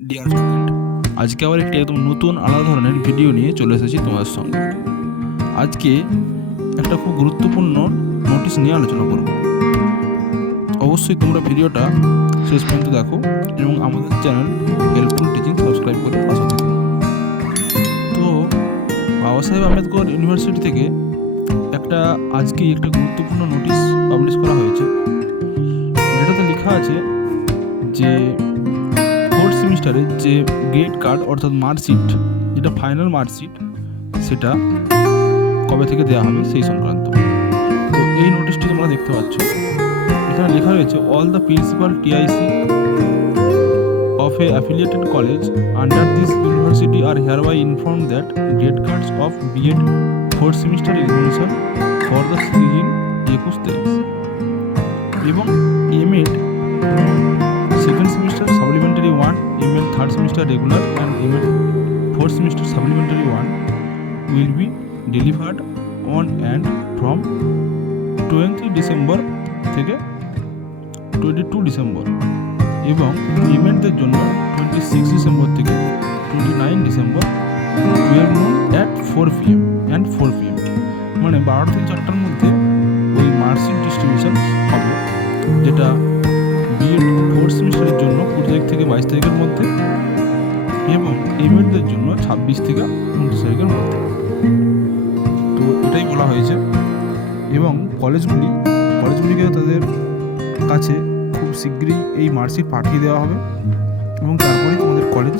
Dear student, আজকে আবার একটি একদম নতুন আলাদা ধরনের ভিডিও নিয়ে চলে এসেছি তোমাদের সঙ্গে। আজকে একটা খুব গুরুত্বপূর্ণ নোটিশ নিয়ে আলোচনা করব। অবশ্যই তোমরা ভিডিওটা শেষ পর্যন্ত দেখো এবং আমাদের চ্যানেল হেল্পফুল টিচিং সাবস্ক্রাইব করে পাশে থেকো। তো বাবা সাহেব আম্বেদকর ইউনিভার্সিটি থেকে আজকে একটা গুরুত্বপূর্ণ নোটিশ পাবলিশ করা হয়েছে, যেটাতে লেখা আছে যে ফোর্থ সেমিস্টারের যে গ্রেড কার্ড অর্থাৎ মার্কশিট, যেটা ফাইনাল মার্কশিট, সেটা কবে থেকে দেওয়া হবে সেই সংক্রান্ত। তো এই নোটিশটি তোমরা দেখতে পাচ্ছ, এখানে লেখা রয়েছে all the principal TIC of a affiliated college under this university are hereby informed that grade cards of B.Ed 4th semester examination for the sitting 21 এবং M.Ed 2nd semester supplementary 1, M.Ed 3rd semester regular and M.Ed 4th semester supplementary 1 will be delivered on and from 20 December থেকে 22 December এবং ইভেন্টদের জন্য 26 December থেকে 29 December 12 noon at 4 PM and 4 PM, মানে 12 থেকে 4টার মধ্যে ওই marksheet distribution হবে, যেটা বিএড 4th সেমিস্টারের জন্য 20 তারিখ থেকে 22 তারিখের মধ্যে এবং এমএডদের জন্য 26 থেকে 29 তারিখের মধ্যে। তো এটাই বলা হয়েছে এবং কলেজগুলিকে তাদের কাছে খুব শীঘ্রই এই মার্কশিট পাঠিয়ে দেওয়া হবে এবং তারপরেই তোমাদের কলেজ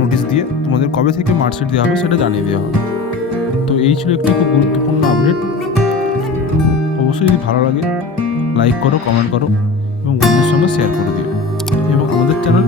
নোটিশ দিয়ে তোমাদের কবে থেকে মার্কশিট দেওয়া হবে সেটা জানিয়ে দেওয়া হবে। তো এই ছিল একটি খুব গুরুত্বপূর্ণ আপডেট। অবশ্যই যদি ভালো লাগে লাইক করো, কমেন্ট করো এবং বন্ধুদের সঙ্গে শেয়ার করে দিও এবং আমাদের চ্যানেল